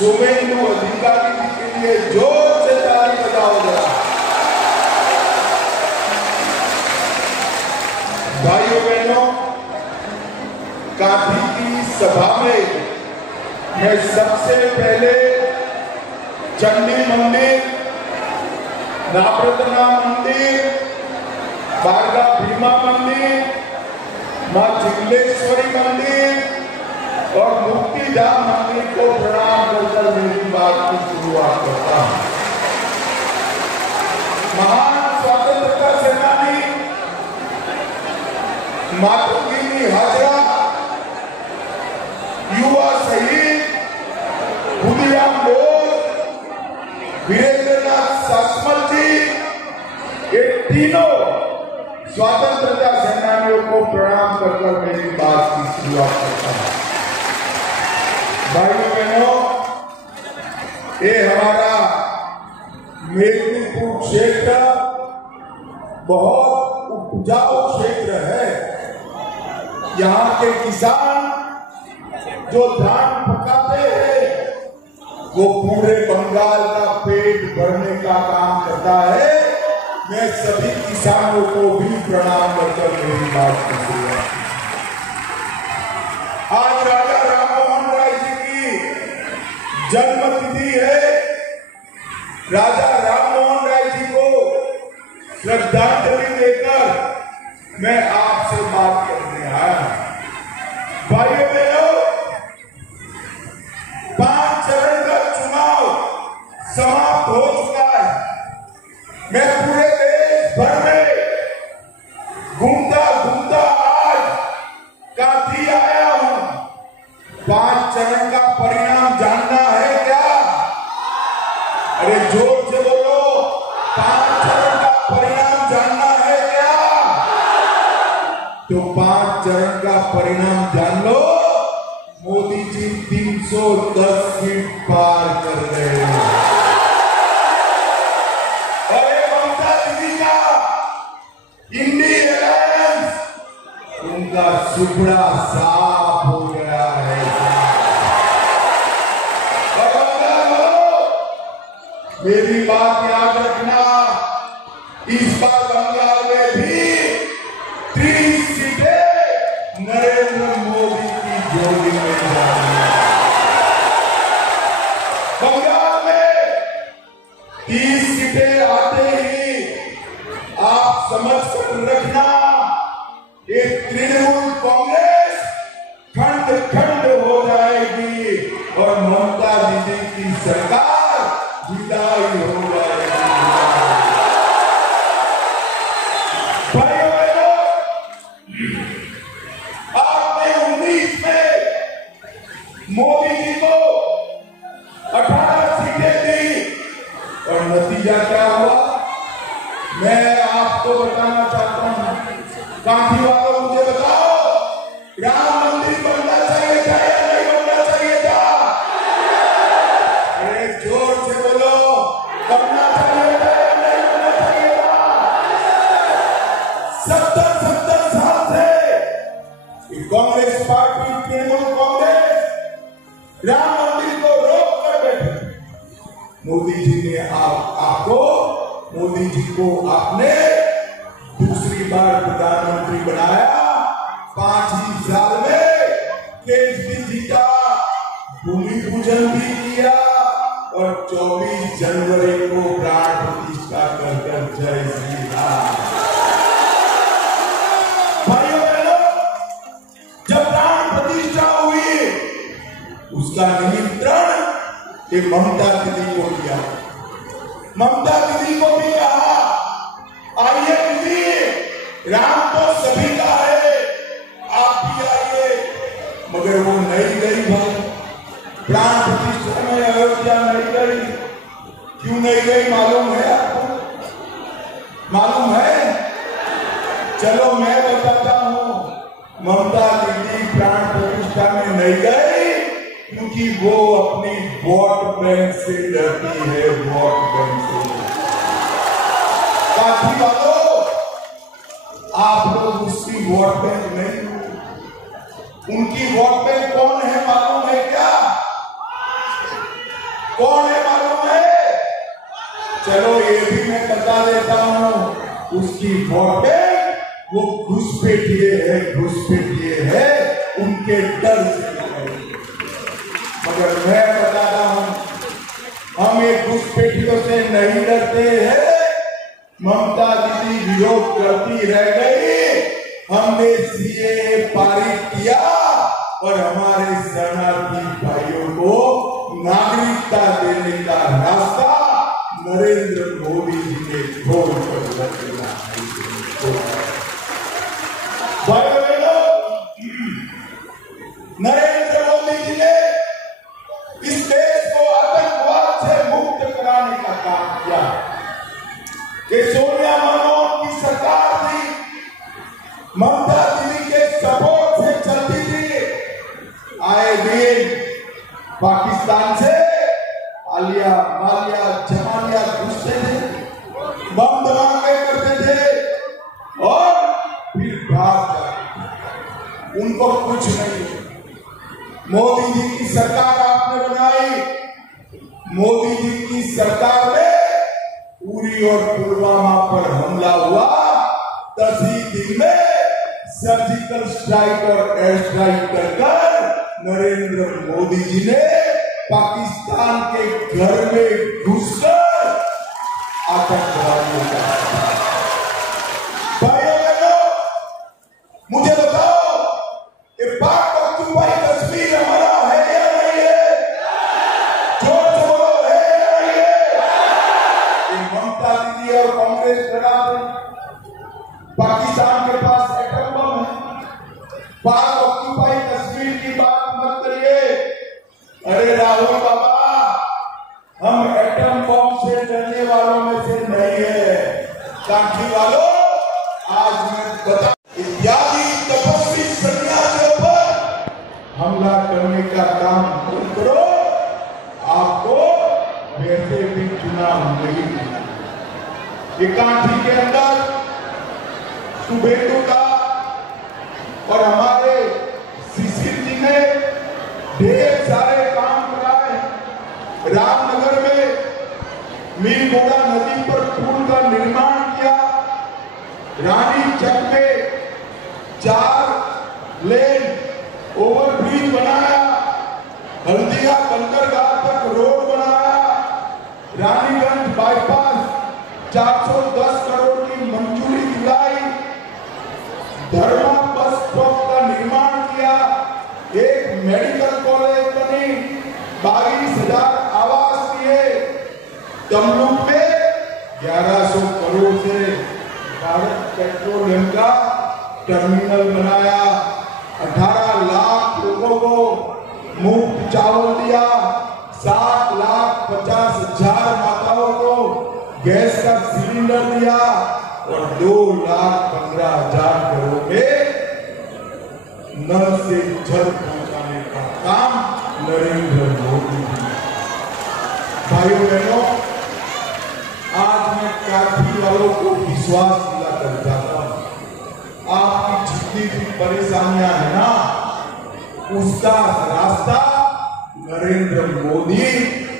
शुभेंदु अधिकारी जी के लिए जोर से ताली बजाओ जरा। भाइयों बहनों, काठी की सभा में मैं सबसे पहले चंडी मंदिर, नवरत्ना मंदिर, बारगा भीमा मंदिर, मां चिंगलेश्वरी मंदिर और मुक्तिधाम मंदिर को प्रणाम कर मेरी बात की शुरुआत करता हूं। महान स्वतंत्रता सेनानी मातृभूमि हाजरा, युवा शहीद खुदीराम बोस, वीरेंद्रनाथ शासमल जी, ये तीनों स्वतंत्रता सेनानियों को प्रणाम कर मेरी बात की शुरुआत करता हूं। भाइयों बहनों, ये हमारा मेदिनीपुर क्षेत्र बहुत उपजाऊ क्षेत्र है। यहाँ के किसान जो धान पकाते हैं वो पूरे बंगाल का पेट भरने का काम करता है। मैं सभी किसानों को भी प्रणाम करकर मेरी बात की शुरुआत। आज राजा राममोहन राय जी की जन्मतिथि है। राजा राममोहन राय जी को श्रद्धांजलि देकर मैं आपसे बात करने आया। भाइयों बहनों, 5 चरण का चुनाव समाप्त हो चुका है। मैं पूरे देश भर में घूमता घूमता आज काठी आया हूं। 5 चरण का परिणाम जानना है क्या? अरे जोर से बोलो, 5 चरण का परिणाम जानना है क्या? तो 5 चरण का परिणाम जान लो। मोदी जी 310 सीट पार कर गए हैं। और ये ममता दीदी का इंडी अलायंस, उनका सुपड़ा साफ हो गया है। मेरी बात याद रखना, इस बार बंगाल में भी 30 सीटें नरेंद्र मोदी की जोड़ी में जाएंगी। बंगाल में 30 सीटें आते ही आप समझ कर रखना, एक तृणमूल कांग्रेस खंड खंड हो जाएगी और ममता दीदी की सरकार विदाई हो जाएगी। भाइयों बहनों, आपने 19 में मोदी जी को 18 सीटें दी और नतीजा क्या हुआ मैं आपको बताना चाहता हूं। काठी वालों, मुझे बताओ, राम मंदिर बनना चाहिए था या नहीं बनना चाहिए था? अरे जोर से बोलो, बनना चाहिए था या नहीं बनना चाहिए था? 70 साल से कांग्रेस पार्टी, तृणमूल कांग्रेस राम मंदिर को रोक कर बैठे। मोदी जी ने मोदी जी को आपने दूसरी बार प्रधानमंत्री बनाया। 5 ही साल में केस भी जीता, भूमि पूजन भी किया और 24 जनवरी को प्राण प्रतिष्ठा कर जय श्री राम। भाइयों बहनों, जब प्राण प्रतिष्ठा हुई उसका निमंत्रण ये ममता दीदी को दिया। ममता दीदी को भी कहा, आइए दीदी, राम तो सभी का है, आप भी आइए। मगर वो नहीं गई भाई, प्राण प्रतिष्ठा में अयोध्या नहीं गई। क्यों नहीं गई मालूम है आपको? मालूम है? चलो मैं बताता हूं। ममता दीदी प्राण प्रतिष्ठा में नहीं गई क्योंकि वो अपनी वोट बैंक से डरती है। वोट बैंक से। काठी वालों, आप लोग उसकी वोट बैंक नहीं हो। उनकी वोट बैंक कौन है मालूम है क्या? चलो ये भी मैं बता देता हूं, उसकी वोटें वो घुसपैठिए है उनके डर से, मगर मैं बताता हूं हम एक घुसपैठियों से नहीं डरते हैं। ममता दीदी विरोध करती रह गई, हमने सीए पारित किया और हमारे शरणार्थी भाइयों को नागरिकता देने का रास्ता नरेंद्र मोदी जी ने खोल कर रख दिया। नरेंद्र मोदी जी ने इस देश को आतंकवाद से मुक्त कराने का काम किया। ये सोनिया मनमोहन की सरकार थी, ममता दीदी के सपोर्ट से चलती थी। आए दिन पाकिस्तान से आलिया मालिया जमानिया घुसते थे, बम धमाके करते थे और फिर भाग जाते। उनको कुछ नहीं। मोदी जी की सरकार आपने बनाई, मोदी जी की सरकार में उरी और पुलवामा पर हमला हुआ, 10 ही दिन में सर्जिकल स्ट्राइक और एयर स्ट्राइक कर नरेंद्र मोदी जी ने पाकिस्तान के घर में घुसकर आतंकवादियों का। भाइयों बहनों, मुझे बताओ ये पाक ऑक्युपाई कश्मीर हमारा है या नहीं है? जोर से बोलो, है या नहीं है? ये ममता दीदी और कांग्रेस लड़ा है। पाकिस्तान के पास एटम बम है। पाक ऑक्युपाई कश्मीर की बात मत करिए। अरे राहुल बाबा, हम एटम बम से डरने वालों में से नहीं है। कांठी वालों, आज मैं बता इत्यादि तपस्वी सन्यासियों पर हमला करने का काम मत करो। आपको वैसे भी चुनाव नहीं मिला। ये कांठी के अंदर सुबेदू का और हमारे शिशिर जी ने ढेर सारे काम कराए। रामनगर में मीरगोड़ा नदी पर पुल का निर्माण किया। रानी चक में 4 लेन ओवरब्रिज बनाया। हल्दिया बंदरगाह तक रोड बनाया। रानीगंज बाईपास 410 करोड़ की मंजूरी दिलाई। धर्मा बस स्टॉप का निर्माण किया। एक मेडिकल कॉलेज बनी। 22,000 आवास दिए। तमलुक में 1100 करोड़ से भारत पेट्रोलियम का टर्मिनल बनाया। 18 लाख लोगों को मुफ्त चावल दिया। 7,50,000 माताओं को गैस का सिलेंडर दिया और 2,15,000 घरों में नल से जल पहुंचाने का काम नरेंद्र मोदी। भाइयों बहनों, आज मैं कांठी वालों को विश्वास दिलाकर जाता हूं, आपकी जितनी भी परेशानियां है ना, उसका रास्ता नरेंद्र मोदी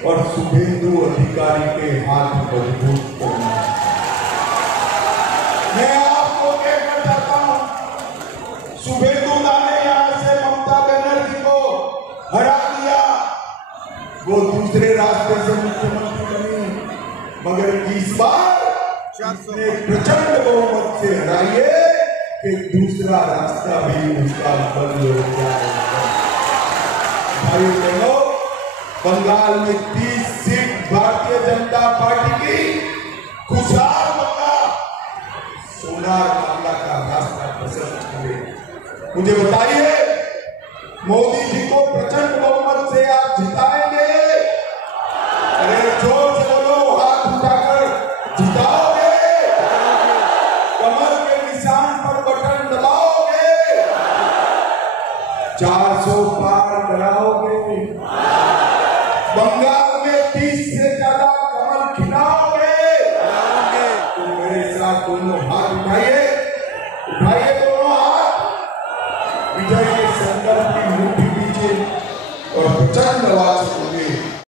और शुभेंदु अधिकारी के हाथ मजबूत करना है। मैं आपको कहना चाहता हूं, शुभेंदु ने यहां से ममता बनर्जी को हरा दिया। वो दूसरे रास्ते से मुख्यमंत्री बनी, मगर इस बार प्रचंड बहुमत से हराइए कि दूसरा रास्ता भी उसका बंद हो जाएगा। भाइयों बहनों, बंगाल में 30 सीट भारतीय जनता पार्टी की खुशहाल बंगा सोनार मामला का रास्ता पसंद करे। मुझे बताइए, मोदी जी को प्रचंड बहुमत से आप जिताएंगे? अरे जोर से बोलो, हाथ उठाकर जिताओगे? कमर के निशान पर बटन दबाओगे? 400 पार कराओगे? बंगाल में 30 से ज्यादा कमल खिलाओगे? तो मेरे साथ दोनों हाथ उठाइए, उठाइए दोनों हाथ। विजय के संकल्प की मुट्ठी पीछे और प्रचंड आवाज